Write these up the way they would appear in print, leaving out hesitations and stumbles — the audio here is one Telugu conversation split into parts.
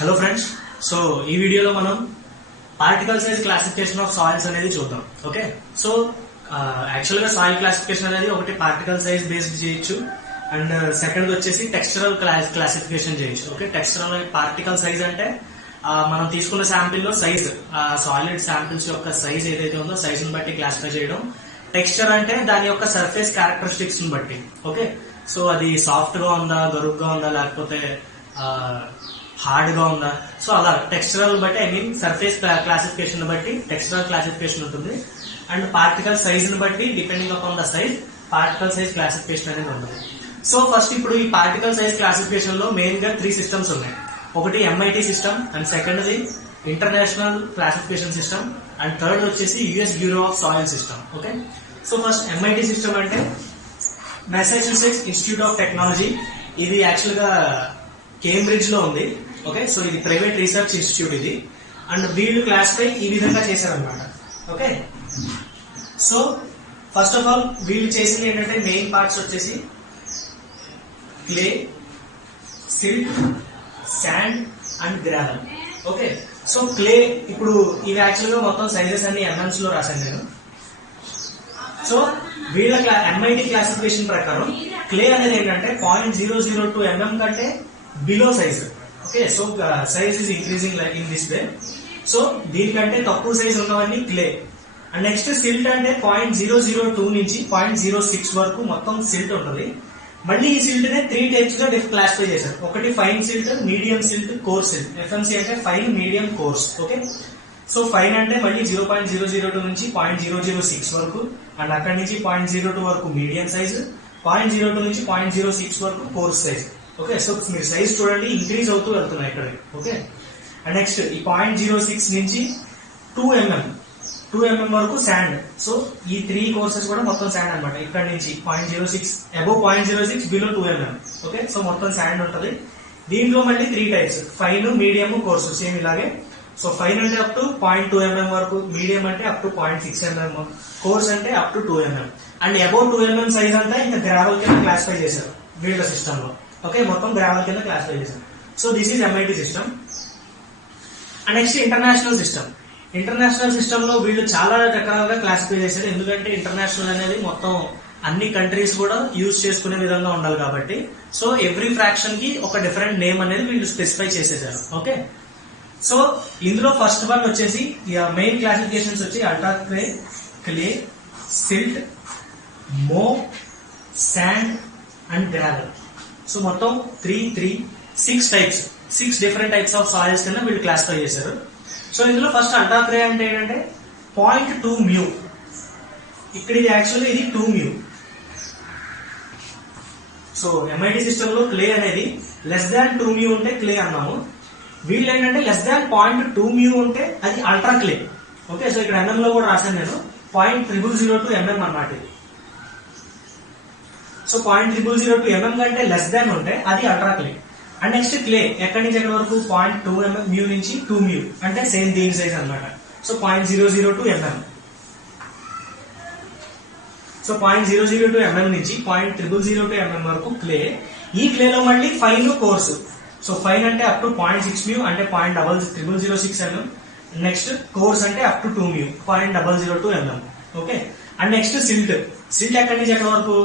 హలో ఫ్రెండ్స్, సో ఈ వీడియోలో మనం particle size classification of soils అనేది చూద్దాం. ఓకే, సో యాక్చువల్ గా సాయిల్ క్లాసిఫికేషన్ అనేది ఒకటి పార్టికల్ సైజ్ బేస్డ్ చేయొచ్చు అండ్ సెకండ్ వచ్చేసి టెక్స్చరల్ క్లాసిఫికేషన్ చేయొచ్చు. ఓకే, టెక్స్చరల్ పార్టికల్ సైజ్ అంటే మనం తీసుకున్న శాంపిల్ లో సైజ్, సాలిడ్ శాంపిల్స్ యొక్క సైజ్ ఏదైతే ఉందో సైజ్ ని బట్టి క్లాసిఫై చేయడం. టెక్స్చర్ అంటే దాని యొక్క సర్ఫేస్ క్యారెక్టరిస్టిక్స్ ని బట్టి. ఓకే, సో అది సాఫ్ట్ గా ఉందా, గరుగ్గా ఉందా, లేకపోతే హార్డ్ గా ఉందా, సో అలా టెక్స్చరల్ బట్టి, ఐ మీన్ సర్ఫేస్ క్లాసిఫికేషన్ బట్టి టెక్స్చరల్ క్లాసిఫికేషన్ ఉంటుంది. అండ్ పార్టికల్ సైజ్ ని బట్టి depending upon the size particle size classification అనేది ఉంటుంది. సో ఫస్ట్ ఇప్పుడు ఈ పార్టికల్ సైజ్ క్లాసిఫికేషన్ లో మెయిన్ గా 3 సిస్టమ్స్ ఉన్నాయి. ఒకటి MIT system, and second the international classification system, and third వచ్చేసి US bureau of soil system. Okay, so first MIT system అంటే మెసాచ్యూసెట్స్ ఇన్స్టిట్యూట్ ఆఫ్ టెక్నాలజీ. ఇది యాక్చువల్ గా కేంబ్రిడ్జ్ లో ఉంది. ఓకే, సో ఇది ప్రైవేట్ రీసెర్చ్ ఇన్స్టిట్యూట్ ఇది. అండ్ వీళ్ళు క్లాసిఫై ఈ విధంగా చేశారనమాట. Okay, so first of all వీళ్ళు చేసింది ఏంటంటే మెయిన్ పార్ట్స్ వచ్చేసి clay, silt, sand and gravel. Okay, so clay, ఇప్పుడు ఇవి యాక్చువల్ గా మొత్తం సైజెస్ అన్ని ఎంఎంస్ లో రాశాను నేను. సో వీళ్ళ MIT క్లాసిఫికేషన్ ప్రకారం క్లే అనేది ఏంటంటే 0.002 mm కంటే below size. Okay, so size is increasing like in this way. So దీనికంటే తక్కువ సైజ్ ఉన్నవన్నీ క్లే. అండ్ నెక్స్ట్ సిల్ట్ అంటే 0.002 నుంచి 0.06 వరకు మొత్తం సిల్ట్ ఉంటుంది. మళ్ళీ ఈ సిల్ట్ నే 3 టైప్స్ గా క్లాసిఫై చేశారు. ఒకటి fine silt, medium silt, course silt. FMC అంటే fine, medium, course. Okay, so fine అంటే మళ్ళీ 0.002 నుంచి 0.006 వరకు, అండ్ అక్కడి నుంచి 0.02 వరకు మీడియం సైజ్, 0.02 నుంచి 0.06 వరకు కోర్స్ సైజ్. ఓకే, సో మీరు సైజ్ చూడండి ఇంక్రీజ్ అవుతూ వెళ్తున్నాయి ఇక్కడ. ఓకే, అండ్ నెక్స్ట్ ఈ 0.06 నుంచి 2 mm వరకు శాండ్. సో ఈ 3 కోర్సెస్ కూడా మొత్తం శాండ్ అనమాట. ఇక్కడ నుంచి 0.06 above 0.06 below 2 mm. Okay, so మొత్తం శాండ్ ఉంటుంది. దీంట్లో మళ్ళీ 3 types, fine, medium, course. Same ఇలాగే. సో ఫైన్ అంటే అప్ టు 0.2 mm వరకు, మీడియం అంటే అప్ టు 0.6 mm, కోర్స్ అంటే up to 2 mm. And above 2 mm size అంతా ఇంకా గ్రావెల్ కింద క్లాసిఫై చేశారు వీళ్ళ సిస్టమ్ లో. ఓకే, మొత్తం గ్రావెల్ కింద క్లాసిఫై చేశారు. So this is MIT system. And next international system. International system లో వీళ్ళు చాలా రకాలుగా క్లాసిఫై చేశారు. ఎందుకంటే ఇంటర్నేషనల్ అనేది మొత్తం అన్ని కంట్రీస్ కూడా యూజ్ చేసుకునే విధంగా ఉండాలి కాబట్టి. సో ఎవ్రీ ఫ్రాక్షన్ కి ఒక డిఫరెంట్ నేమ్ అనేది వీళ్ళు స్పెసిఫై చేసేసారు. ఓకే, సో ఇందులో ఫస్ట్ వన్ వచ్చేసి మెయిన్ క్లాసిఫికేషన్స్ వచ్చి అల్ట్రా క్లే, సిల్ట్, మో, శాండ్ అండ్ గ్రావెల్. సో మొత్తం 6 డిఫరెంట్ టైప్స్ ఆఫ్ సాయిల్స్ కింద వీళ్ళు క్లాసిఫై చేశారు. సో ఇందులో ఫస్ట్ అల్ట్రా క్లే అంటే ఏంటంటే 0.2 μ. ఇక్కడ ఇది యాక్చువల్లీ ఇది 2 μ. సో MIT సిస్టమ్ లో క్లే అనేది లెస్ దాన్ 2 μ ఉంటే క్లే అన్నాము. వీళ్ళు ఏంటంటే లెస్ దాన్ 0.2 μ ఉంటే అది అల్ట్రా క్లే. ఓకే, సో ఇక్కడ MM లో కూడా రాశాను నేను 0.0002 mm అన్నమాట. సో 0.0002 mm కంటే లెస్ దాన్ ఉంటే అది ultra clay. And next clay ఎక్కడి నుంచి ఎక్కడి వరకు 0.2 μ నుంచి 2 μ అంటే సేమ్ దీని సైజ్ అనమాట. So 0.002 mm. సో 0.002 mm నుంచి 0.0002 mm వరకు క్లే. ఈ క్లేలో మళ్ళీ ఫైన్, కోర్సు. సో ఫైన్ అంటే అప్ టు 0.6 μ అంటే 0.0006 mm. నెక్స్ట్ కోర్స్ అంటే up to 2 μ 0.002 mm. Okay, and next silt. Silt ఎక్కడి నుంచి ఎక్కడి వరకు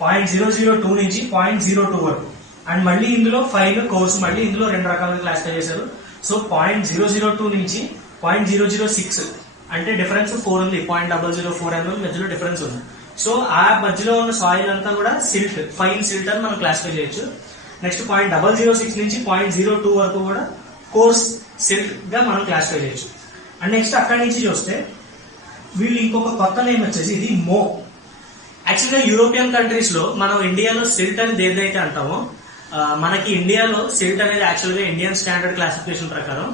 0.002 నుంచి 0.02 వరకు. అండ్ మళ్ళీ ఇందులో ఫైన్, కోర్స్ మళ్ళీ ఇందులో 2 రకాలుగా క్లాసిఫై చేశారు. సో 0.002 నుంచి 0.006 అంటే డిఫరెన్స్ 4 ఉంది. 0.004 mm మధ్యలో డిఫరెన్స్ ఉంది. సో ఆ మధ్యలో ఉన్న సాయిల్ అంతా కూడా సిల్ట్, ఫైన్ సిల్ట్ అని మనం క్లాసిఫై చేయొచ్చు. నెక్స్ట్ 0.006 నుంచి 0.02 వరకు కూడా కోర్స్ సిల్ట్ గా మనం క్లాసిఫై చేయొచ్చు. అండ్ నెక్స్ట్ అక్కడి నుంచి చూస్తే వీళ్ళు ఇంకొక కొత్త నేమ్ వచ్చేసి ఇది మో. యాక్చువల్గా యూరోపియన్ కంట్రీస్ లో మనం ఇండియాలో సిల్ట్ అని ఏదైతే అంటామో, మనకి ఇండియాలో సిల్ట్ అనేది యాక్చువల్గా ఇండియన్ స్టాండర్డ్ క్లాసిఫికేషన్ ప్రకారం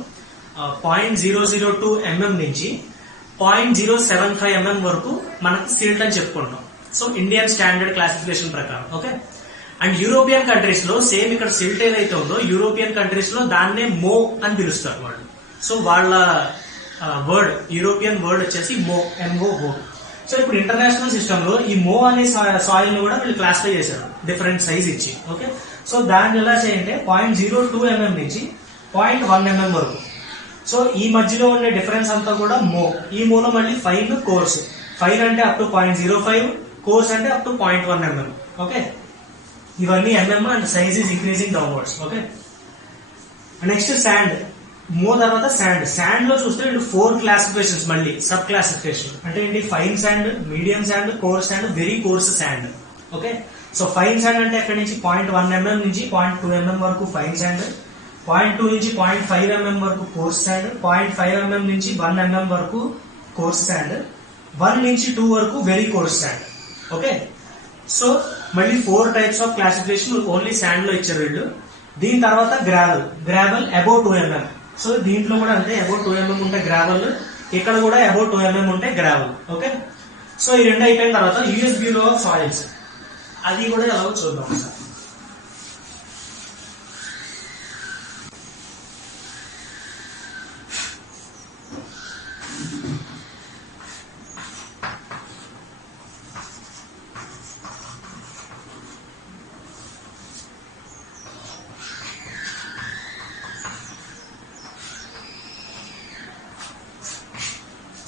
0.002 mm నుంచి 0.075 mm వరకు మనకి సిల్ట్ అని చెప్పుకుంటాం. సో ఇండియన్ స్టాండర్డ్ క్లాసిఫికేషన్ ప్రకారం. ఓకే, అండ్ యూరోపియన్ కంట్రీస్ లో సేమ్ ఇక్కడ సిల్ట్ ఏదైతే ఉందో యూరోపియన్ కంట్రీస్ లో దాన్నే మో అని పిలుస్తారు వాళ్ళు. సో వాళ్ళ వర్డ్, యూరోపియన్ వర్డ్ వచ్చేసి మో, MO. సో ఇప్పుడు ఇంటర్నేషనల్ సిస్టమ్ లో ఈ మో అనే సాయిల్ ని కూడా వీళ్ళు క్లాసిఫై చేశారు డిఫరెంట్ సైజ్ ఇచ్చి. ఓకే, సో దాన్ని ఎలా చేయంటే 0.02 mm నుంచి 0.1 mm వరకు. సో ఈ మధ్యలో ఉండే డిఫరెన్స్ అంతా కూడా మో. ఈ మోలో మళ్ళీ ఫైన్ కోర్స్. ఫైన్ అంటే అప్ టు 0.05, కోర్స్ అంటే అప్ టు 0.1 mm. ఓకే, ఇవన్నీ mm and size is increasing downwards. Okay, next sand. మో తర్వాత శాండ్. శాండ్ లో చూస్తే 4 క్లాసిఫికేషన్స్, మళ్ళీ సబ్ క్లాసిఫికేషన్. అంటే ఏంటి? Fine sand, medium sand, course sand, very course sand. Okay, so fine sand అంటే ఎక్కడి నుంచి 0.1 mm నుంచి 0.2 mm వరకు ఫైన్ శాండ్, 0.2 నుంచి 0.5 mm వరకు కోర్స్ శాండ్, 0.5 mm నుంచి 1 mm వరకు కోర్స్ శాండ్, 1 నుంచి 2 వరకు very course sand. Okay, so మళ్ళీ 4 types of classification only sand లో ఇచ్చారు వీళ్ళు. దీని తర్వాత gravel. Gravel above 2 mm. So దీంట్లో కూడా అంతే, అబౌవ్ 2 mm ఉంటే గ్రావెల్, ఇక్కడ కూడా అబౌవ్ 2 mm ఉంటే గ్రావెల్. ఓకే, సో ఈ రెండు అయిపోయిన తర్వాత యుఎస్ బ్యూరో ఆఫ్ సాయిల్స్, అది కూడా ఎలాగో చూద్దాం sir.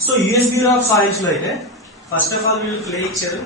So US bureau of soils లో అయితే ఫస్ట్ ఆఫ్ ఆల్ వీళ్ళు క్లే ఇచ్చారు.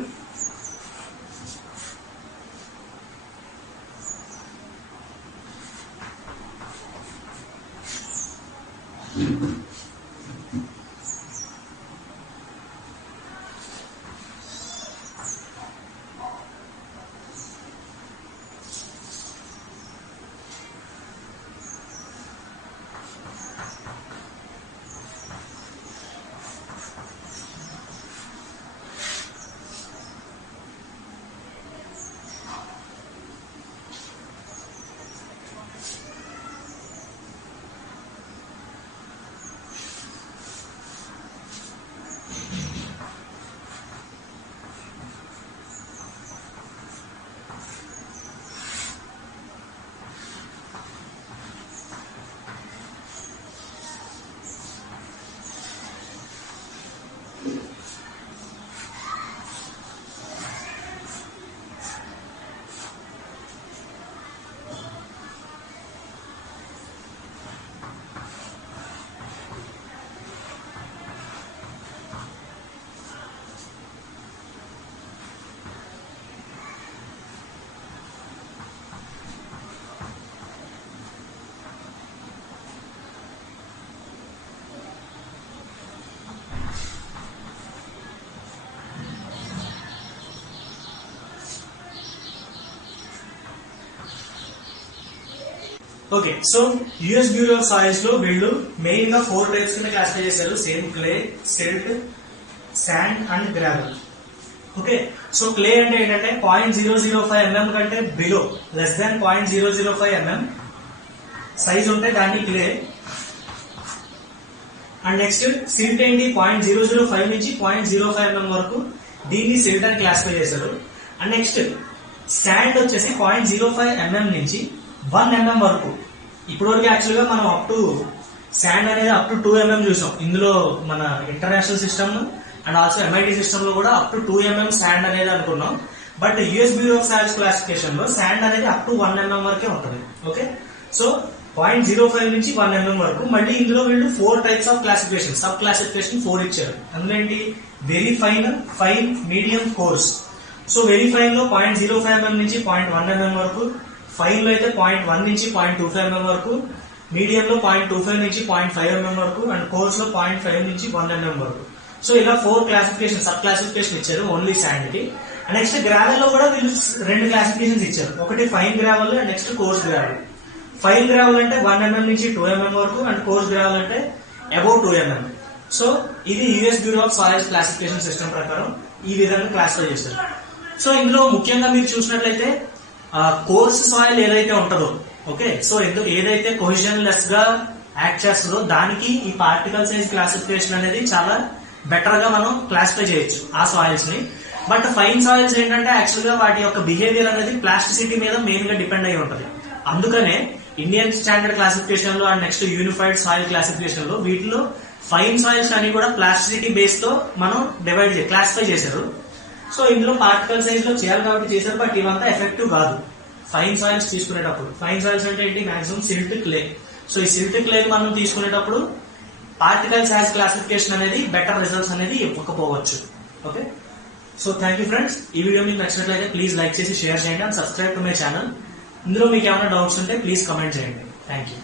Okay, so US bureau of soils లో వీళ్ళు మెయిన్ గా 4 టైప్స్ కింద క్లాసిఫై చేశారు. Same clay, silt, sand and gravel. Okay, so clay అంటే ఏంటంటే 0.005 mm కంటే below, less than 0.005 mm size ఉంటే దాన్ని క్లే. అండ్ నెక్స్ట్ సిల్ట్ ఏంటి? 0.005 నుంచి 0.05 mm వరకు, దీన్ని సిల్ట్ అని క్లాసిఫై చేశారు. అండ్ నెక్స్ట్ శాండ్ వచ్చేసి 0.05 mm నుంచి 1 mm వరకు. ఇప్పటి వరకు యాక్చువల్ గా మనం అప్ టు శాండ్ అనేది అప్ టు 2 mm చూసాం. ఇందులో మన international system and also MIT system లో కూడా అప్ టు 2 mm శాండ్ అనేది అనుకున్నాం. But US bureau of soils classification లో శాండ్ అనేది అప్ టు 1 mm వరకే ఉంటుంది. ఓకే, సో 0.05 నుంచి 1 mm వరకు. మళ్ళీ ఇందులో వీళ్ళు 4 types of classification, sub classification 4 ఇచ్చారు. అందులో ఏంటి? Very fine, fine, medium, course. So very fine లో 0.05 mm నుంచి 0.1 mm వరకు, ఫైన్ లో అయితే 0.1 నుంచి 0.25 mm వరకు, మీడియం లో 0.25 నుంచి 0.5 mm వరకు, అండ్ కోర్స్ లో 0.5 నుంచి 1 mm వరకు. సో ఇలా 4 క్లాసిఫికేషన్, సబ్ క్లాసిఫికేషన్ ఇచ్చారు ఓన్లీ శాండ్ కి. నెక్స్ట్ గ్రావెల్ లో కూడా వీళ్ళు 2 క్లాసిఫికేషన్స్ ఇచ్చారు. ఒకటి fine gravel and next course gravel. Fine gravel అంటే 1 mm నుంచి 2 mm వరకు, అండ్ కోర్స్ గ్రావెల్ అంటే అబౌవ్ 2 mm. సో ఇది US bureau of soils classification system ప్రకారం ఈ విధంగా క్లాసిఫై చేస్తారు. సో ఇందులో ముఖ్యంగా మీరు చూసినట్లయితే కోర్స్ సాయిల్ ఏదైతే ఉంటుందో, ఓకే, సో ఏదైతే కొహిజన్ లెస్ గా యాక్ట్ చేస్తుందో దానికి ఈ పార్టికల్ సైజ్ క్లాసిఫికేషన్ అనేది చాలా బెటర్ గా మనం క్లాసిఫై చేయొచ్చు ఆ సాయిల్స్ ని. బట్ ఫైన్ సాయిల్స్ ఏంటంటే యాక్చువల్ గా వాటి యొక్క బిహేవియర్ అనేది ప్లాస్టిసిటీ మీద మెయిన్ గా డిపెండ్ అయి ఉంటుంది. అందుకనే ఇండియన్ స్టాండర్డ్ క్లాసిఫికేషన్ లో and next unified soil classification లో వీటిలో ఫైన్ సాయిల్స్ అని కూడా ప్లాస్టిసిటీ బేస్ తో మనం క్లాసిఫై చేశారు. సో ఇందులో పార్టికల్ సైజ్ లో చేయాలి కాబట్టి చేశారు, బట్ ఇవంతా ఎఫెక్టివ్ కాదు ఫైన్ సాయిల్స్ తీసుకునేటప్పుడు. ఫైన్ సాయిల్స్ అంటే ఏంటి? Maximum silt, clay. సో ఈ సింథటిక్ క్లే మనం తీసుకునేటప్పుడు పార్టికల్ సైజ్ క్లాసిఫికేషన్ అనేది బెటర్ రిజల్ట్స్ అనేది ఇవ్వకపోవచ్చు. Okay, so thank you friends. ఈ వీడియో మీకు నచ్చినట్లయితే ప్లీజ్ లైక్ చేసి షేర్ చేయండి and subscribe to my channel. ఇందులో మీకు ఏమైనా డౌట్స్ ఉంటే ప్లీజ్ కమెంట్ చేయండి. Thank you.